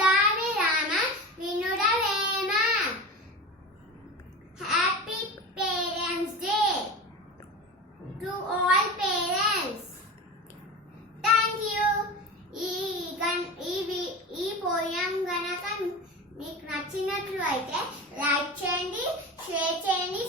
దాని రామ వినుడవేమ. Happy parents day to all parents. Thank you. ఈ పోయం గనక మీకు నచ్చినట్లు అయితే లైక్ చేయండి, షేర్ చేయండి,